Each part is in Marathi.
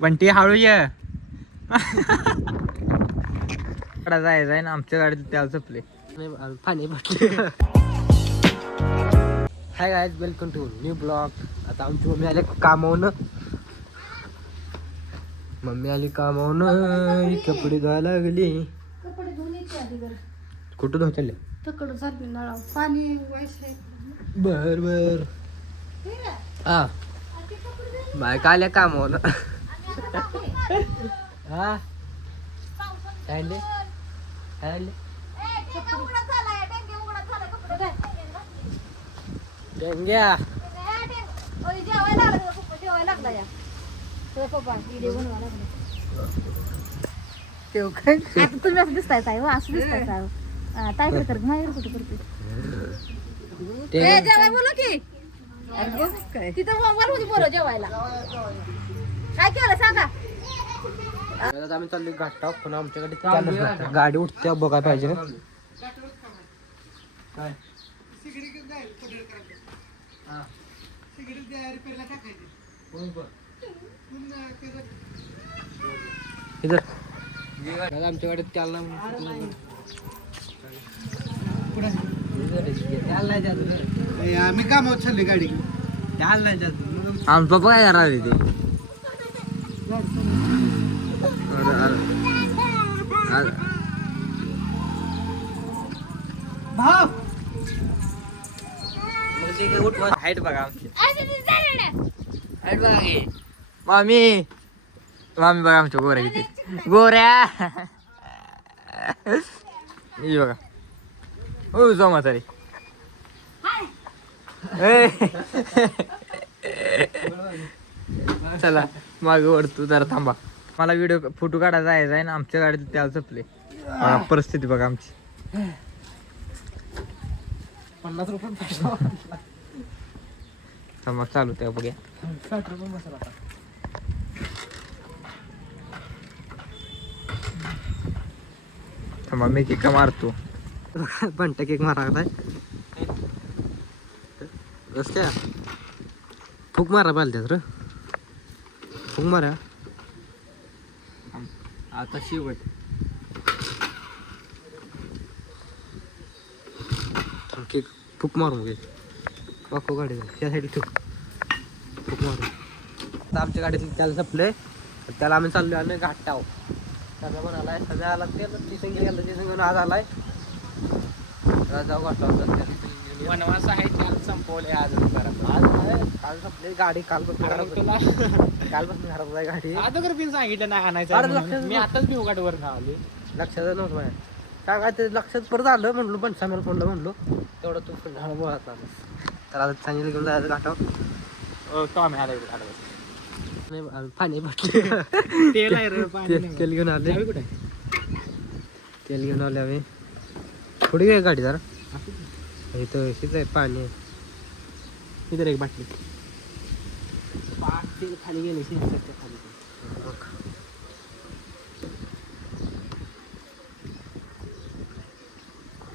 बंटी हळू ये. जायचंय ना आमच्या गाडीत त्याला चपले पाणी बसले. Hi guys, welcome to new blog. आता आमची मम्मी आली कामावून. कपडे धुवायला लागली. कपडे धुण्याची आधी बरं. कुठं धुवा चालले? तकडं चालली नळा पाणी व्हायचंय. बर बर. हा बाय का आल्या कामावून. हा काय आणले? काय आणले? डेंग्या तुम्ही असं दिसताय काय हो, असं दिसताय काय हो? काय करत माहेर कुठे करते जेवाय बोला की तिथं मोबाईल मध्ये बोलव जेवायला. काय केलं सांगा. आम्ही चाललोय घाटाव, पण आमच्याकडे गाडी उठते बघाय पाहिजे. काय आमच्या गाडीत त्याला आम्ही कामावर चालली गाडी. आमचं काय करा ते हाईट बघा आमची. हाईट बघा की मामी. मामी बघा आमच्या गोऱ्या किती गोऱ्या. ही बघा हो जमा तरी. चला मागे वरतो जरा थांबा. मला व्हिडिओ फोटो काढायचा जायचा आहे ना आमच्या गाडीत त्याला चपले. परिस्थिती बघा आमची. 50 रुपये थांबा चालू त्या बघ्या. 60 रुपये बसला आता. थांबा मी केक मारतो. बंटा केक मारा कस काय फुक मारा पाहिजे रे. फुक मारा आता शेवट. केक फुक मारू घे. बाको गाडी त्या साईड ठेव. फुक मारू. आता आमच्या गाडीत त्याला संपले. त्याला आम्ही चाललोय आणि घाटाव. त्याला म्हणालाय सध्या आला ते ती संगी गेलं ते संग आज आलाय. जाऊ घाटाव वनवास आहे काल संपवले आज काल संपले गाडी. कालपासून घरात जाय गाडी. अगोदर बिन सांगितलं नाही आणायचं. मी आताच बिव गाडीवर आले. लक्षात नव्हतं माझ्या. काय काय ते लक्षात परत आलं म्हणलो पण सामील फोनला म्हणलो तेवढं तू बोलत आलं. तर आता सांगितलं घेऊन जायचं घाटाव. आम्ही आलो पाणी बसले. तेल घेऊन आले. कुठे तेल घेऊन आले आम्ही. थोडी वेळ गाडी जरा इथं शीच आहे पाणी. इधर एक बाटली खाली गेली.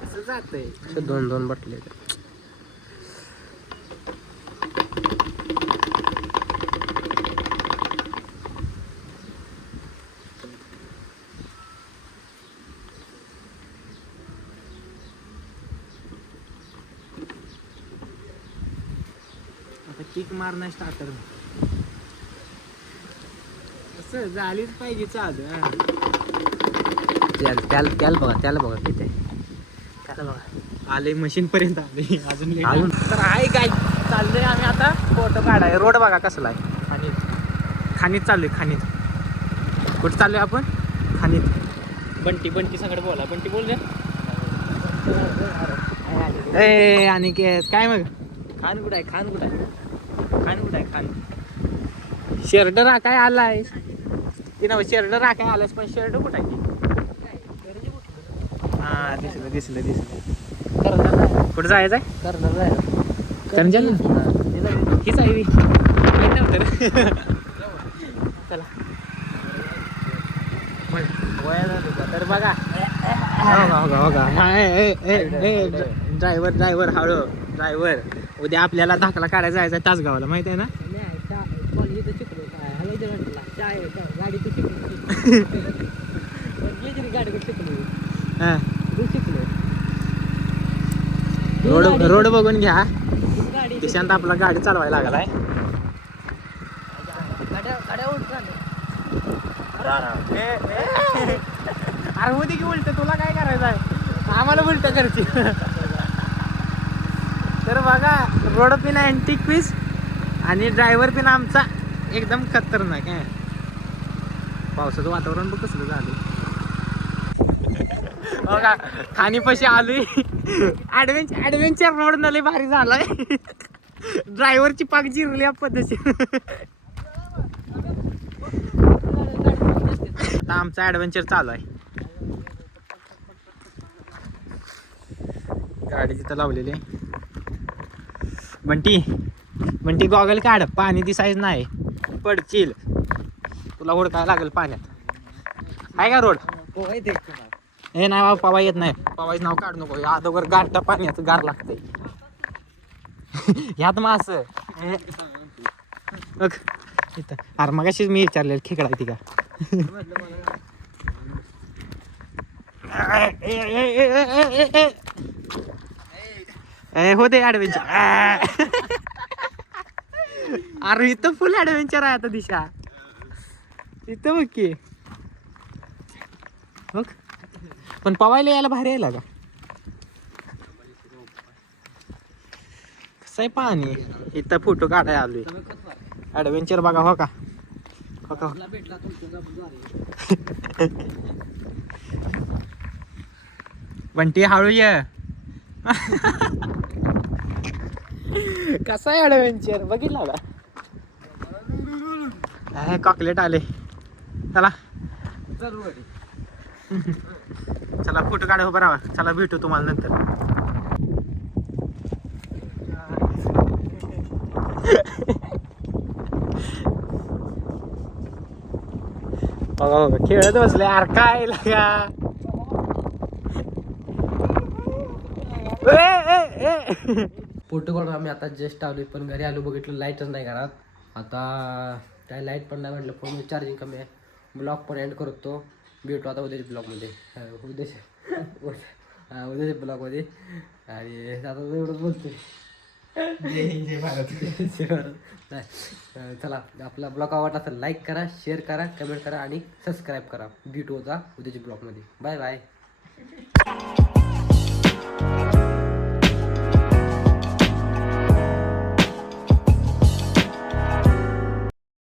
असं जातंय. 2 बाटले. आता किक मारणं स्टार्टर असं झालीच पाहिजे चालू. त्याला बघा तिथे त्याला बघा आले मशीन पर्यंत आले. अजून तर आहे काय चाललंय आम्ही आता फोटो काढाय. रोड बघा कसला आहे. खाणीत चाललोय. खाणीत कुठं चाललोय आपण? खाणीत. बंटी सगळं बोला. बंटी बोल रे. ए आणि काय मग खान कुठं आहे? खान शर्ट राखाय आलाय. ती ना शर्ट राखाय आलास पण शर्ट कुठं आहे? हा दिसलं. कुठं जायचं आहे? करंजल हीच आहे. चला तर बघा. ड्रायव्हर हळू. ड्रायव्हर उद्या आपल्याला धाकला काढायला जायचा तासगावला माहित आहे ना. गाडी तू शिकली गाडी कुठे शिकली हा. तू शिकलो रोड बघून घ्या. गाडी दिशांत आपला गाडी चालवायला लागलाय. गाड्या उलट झाल्या. अरे होती की उलट, तुला काय करायचं आहे? आम्हाला उलट करते. तर बघा, रोड पिन अँटिक पीस आणि ड्रायव्हर पिन आमचा एकदम खतरनाक आहे. पावसाचं वातावरण बघ कसलं झालं. बघा खाणीपाशी आलोय. ऍडव्हेंचर रोड न लय भारी झालाय. ड्रायव्हरची पाक जिरली पद्धतशीर. आता आमचा ऍडव्हेंचर चालू आहे. गाडी तिथं लावलेली आहे. बंटी गॉगल काढ, पाणी दिसायच नाही, पडशील, तुला हुडकाय लागेल पाण्यात. आहे का रोड? हे नाही बाबा, पवा येत नाही. पवायचं नाव काढ नको. अगोदर गाठता पाण्याचं गार लागतंय. ह्यात मास बघ इथं. अरे मगाशीच मी विचारलेलं खेकडा ती का. होते ऍडव्हेंचर. अरे इथं फुल ऍडव्हेंचर आहे आता दिशा. इथं बघ की, बघ. पण पवायला यायला भारी यायला का. कसं आहे पाणी. इथं फोटो काढायला आलोय. ऍडव्हेंचर बघा. हो का, हो का. बंटी हळू ये. कसा आहे ऍडव्हेंचर बघितला का. कॉकलेट आले. चला चला फोटो काढा. उभं राहा. चला भेटू तुम्हाला नंतर. खेळत बसले. अरे काय लागा. फोटो काढून आम्ही आता जस्ट आलो, पण घरी आलो बघितलं लाईटच नाही घरात. आता काय लाईट पण नाही, म्हटलं फोन चार्जिंग कमी आहे. ब्लॉग पण एंड करतो. भेटू आता उद्याच्या ब्लॉगमध्ये. उद्याच्या ब्लॉगमध्ये. आणि आता एवढंच बोलतोय. चला, आपला ब्लॉग आवडला तर लाईक करा, शेअर करा, कमेंट करा आणि सबस्क्राईब करा. भेटू होता उद्याच्या ब्लॉगमध्ये. Bye bye.